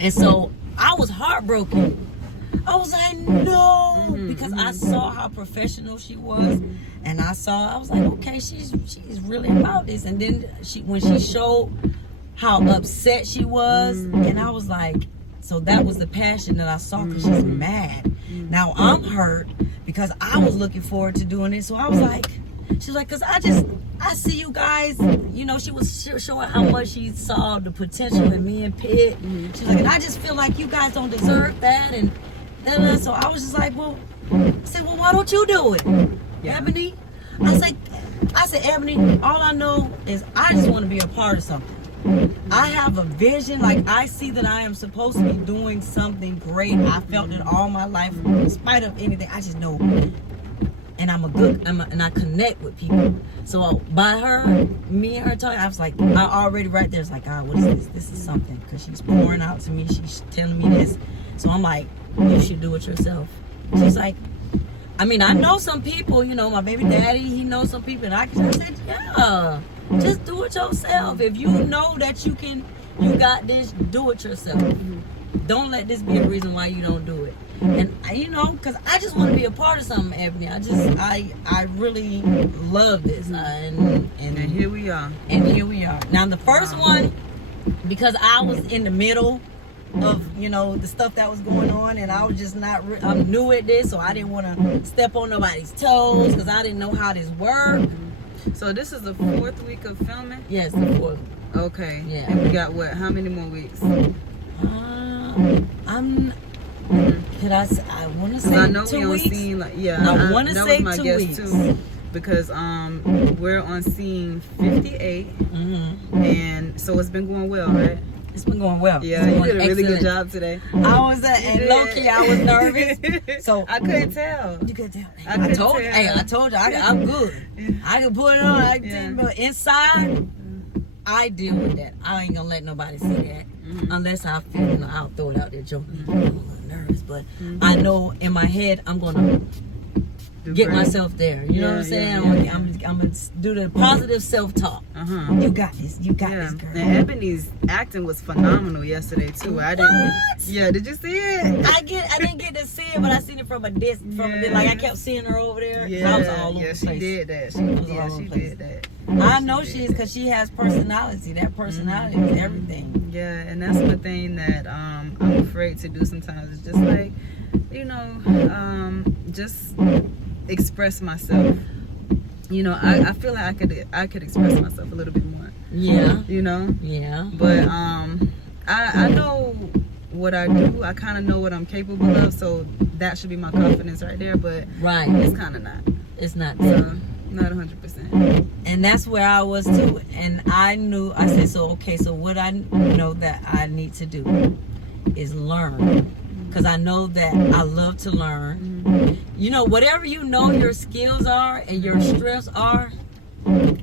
And so I was heartbroken. I was like, no, because I saw how professional she was, and I was like, okay, she's really about this. And then when she showed how upset she was, and I was like, so that was the passion that I saw, because she's mad. Now I'm hurt because I was looking forward to doing it. So I was like, she's like, because I see you guys, she was showing how much she saw the potential in me and Pitt. She's like, and I just feel like you guys don't deserve that. And so I was just like, well, why don't you do it, Ebony? I said, Ebony, all I know is I just want to be a part of something. I have a vision. Like, I see that I am supposed to be doing something great. I felt it all my life, in spite of anything. I just know, and and I connect with people. So by me and her talking, I was like, I already right there. It's like, what is this? This is something, because she's pouring out to me. She's telling me this. So I'm like, you should do it yourself. She's like, I know some people, my baby daddy, he knows some people. And I said, yeah, just do it yourself. If you know that you got this, do it yourself. Don't let this be a reason why you don't do it. And, because I just want to be a part of something, Ebony. I really love this. And here we are. Now, the first one, because I was in the middle of the stuff that was going on, and I was just I'm new at this, so I didn't want to step on nobody's toes, because I didn't know how this worked. So this is the 4th week of filming? Yes, the 4th. Okay. Yeah. And we got how many more weeks? I want to say 2 weeks. I know we on scene, I want to say was my 2 guess weeks. Too, because we're on scene 58, and so it's been going well, right? It's been going well. Yeah, you did a really good job today. I was and low-key, I was nervous. So I couldn't tell. You couldn't tell. I told you. Hey, I told you. I'm good. I can put it on. I can tell you, but inside, I deal with that. I ain't gonna let nobody see that unless I feel. I'll throw it out there joking. I'm a little nervous, but I know in my head I'm gonna get myself there. You know what I'm saying? I'm gonna do the positive self-talk. You got this. You got this, girl. And Ebony's acting was phenomenal yesterday too. I didn't. Yeah, did you see it? I didn't get to see it, but I seen it from a distance. Like, I kept seeing her over there. Yeah, I was all over the place. She did that. She did that. I know she is, because she has personality. That personality is everything. Yeah, and that's one thing that I'm afraid to do sometimes. It's just like, just express myself. I feel like I could express myself a little bit more. Yeah. Yeah. But I know what I do. I kind of know what I'm capable of, so that should be my confidence right there. But it's kind of not. It's not. Not 100%. And that's where I was too. And I said, so what I know that I need to do is learn. Because I know that I love to learn. Whatever your skills are and your strengths are,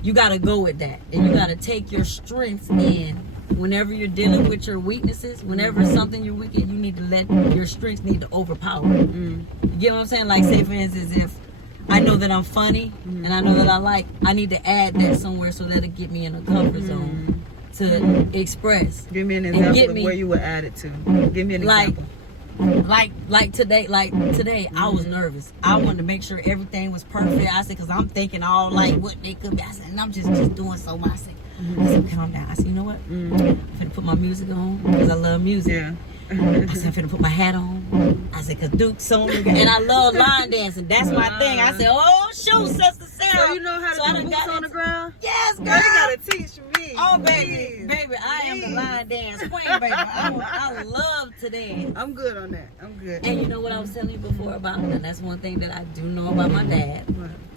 you got to go with that. And you got to take your strengths in. Whenever you're dealing with your weaknesses, whenever it's something you're weak at, you need to let your strengths need to overpower. You get what I'm saying? Like, say for instance, if I know that I'm funny and I know that I need to add that somewhere so that it get me in a comfort zone to express. Give me an example of where you would add it to. Give me an example. Like today, I was nervous. I wanted to make sure everything was perfect. I said, because I'm thinking all like what they could be. I said, and I'm just doing so much. I said, calm down. I said, you know what? I'm finna put my music on because I love music. Yeah. I said, I'm finna put my hat on. I said, because Duke's on me. And I love line dancing. That's my thing. I said, oh, shoot, Sister Sarah. So you know how to do boots on the ground? Yes, girl. You gotta teach me. Oh, baby. Baby, I am the line dance queen, baby. I love to dance. I'm good on that. I'm good. And you know what I was telling you before about, and that's one thing that I do know about my dad.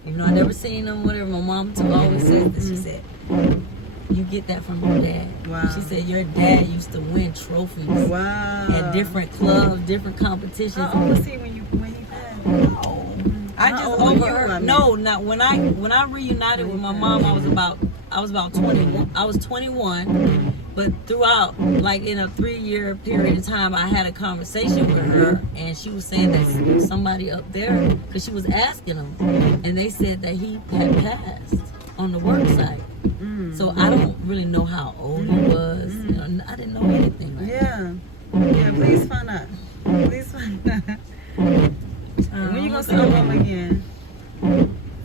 Even though I never seen him, whatever, my mom always says this. She said, you get that from your dad. Wow. She said your dad used to win trophies. Wow. At different clubs, different competitions. How old was he when he passed? Oh, I just overheard. No, not when I reunited with my mom. I was about 21. I was 21, but throughout, like in a 3-year period of time, I had a conversation with her, and she was saying that somebody up there, because she was asking them, and they said that he had passed on the work site. So I don't really know how old he was. I didn't know anything. Yeah. Yeah, please find out. Please find out. When you gonna start them again?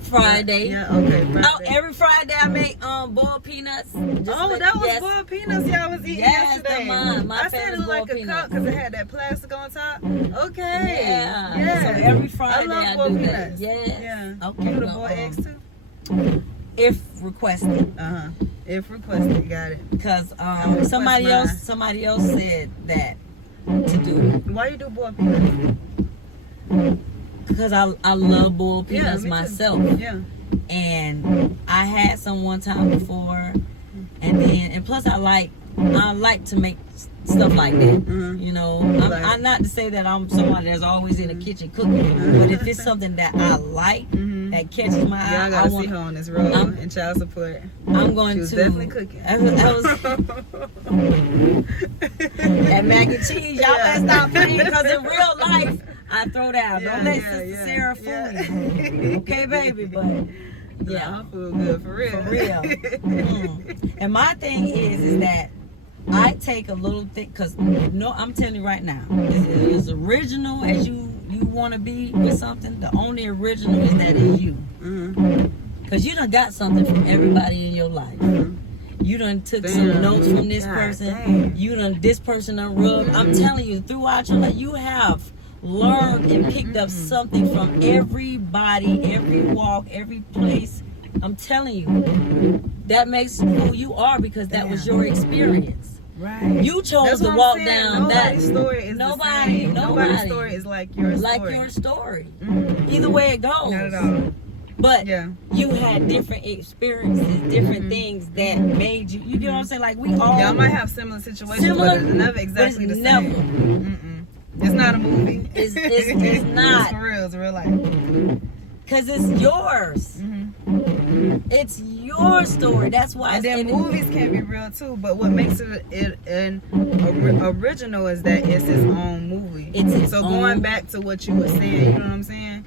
Friday. Yeah, okay. Friday. Oh, every Friday I make boiled peanuts. Oh, that was boiled peanuts y'all was eating yesterday. My I said it looked like a peanuts. cup because it had that plastic on top. Okay. Yeah. So every Friday I love I boiled do peanuts. that. Yes. Yeah. Okay. You do the well, boiled eggs too? if requested. If requested, got it. Because request somebody else said that to do it. Why you do boiled peanuts? Because I love boiled peanuts me too. myself. Yeah. And I had some one time before, and plus I like to make stuff like that. You know, I'm not to say that I'm somebody that's always in the kitchen cooking, but if it's something that I like that catches my eye, I gotta see her on this road in child support. I'm going she was to definitely cooking. I was that mac and cheese. Y'all better stop playing because in real life I throw down. Don't let Sister Sarah fool you. Okay, baby, but. Yeah, I feel good for real. For real. And my thing is that I take a little thing, because no, I'm telling you right now, as original as you want to be with something, the only original is that it's you. Because you done got something from everybody in your life. You done took some notes from this person. You done, this person done rubbed. I'm telling you, throughout your life, you have learned and picked up something from everybody, every walk, every place. I'm telling you, that makes who you are because that was your experience. Right. You chose to walk down nobody's that. Story is Nobody's story is like your story. Like your story. Either way it goes. Not at all. But you had different experiences, different things that made you. You know what I'm saying? Like we all. Y'all might have similar situations, but it's never exactly the same. It's not a movie. It's not. It's for real. It's real life. Because it's yours. It's your story. That's why. And then movies can be real too. But what makes it an original is that it's its own movie. So going back to what you were saying, you know what I'm saying?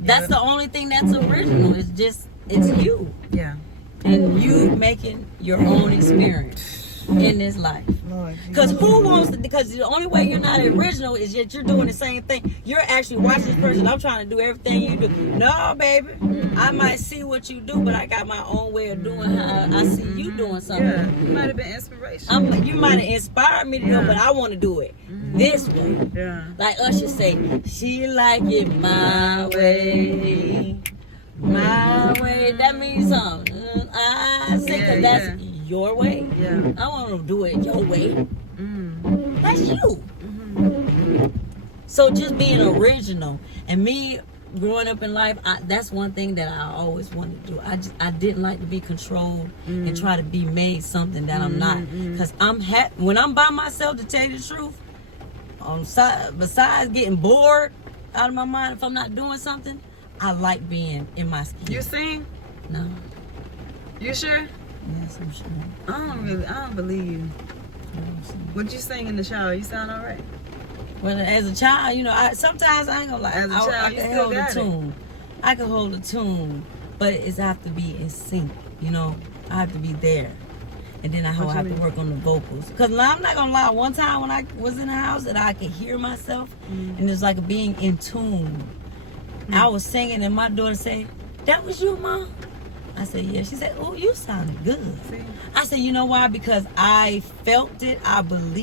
That's the only thing that's original. It's you. Yeah. And you making your own experience in this life. Because who wants to, because the only way you're not original is that you're doing the same thing. You're actually watching this person. I'm trying to do everything you do. No, baby. I might see what you do, but I got my own way of doing how I see you doing something. Yeah, you might have been inspirational. You might have inspired me to do it, but I want to do it this way. Yeah. Like Usher say, she like it my way. My way. That means something. I say, because that's your way. Yeah. I want to do it your way. That's you. So just being original, and me growing up in life, that's one thing that I always wanted to do. I didn't like to be controlled and try to be made something that I'm not. Because when I'm by myself, to tell you the truth, besides getting bored out of my mind if I'm not doing something, I like being in my skin. You sing? No. You sure? Yes, I'm sure. I don't believe you. What you sing in the shower? You sound all right. Well, as a child, you know, sometimes I ain't gonna lie. As a child, I you can still hold got a tune. I can hold a tune, but it's have to be in sync. You know, I have to be there, and then I have to work on the vocals. Cause I'm not gonna lie. One time when I was in the house, that I could hear myself, and it's like being in tune. I was singing, and my daughter said, "That was you, Mom?" I said, "Yeah." She said, "Oh, you sounded good." See? I said, "You know why? Because I felt it. I believed."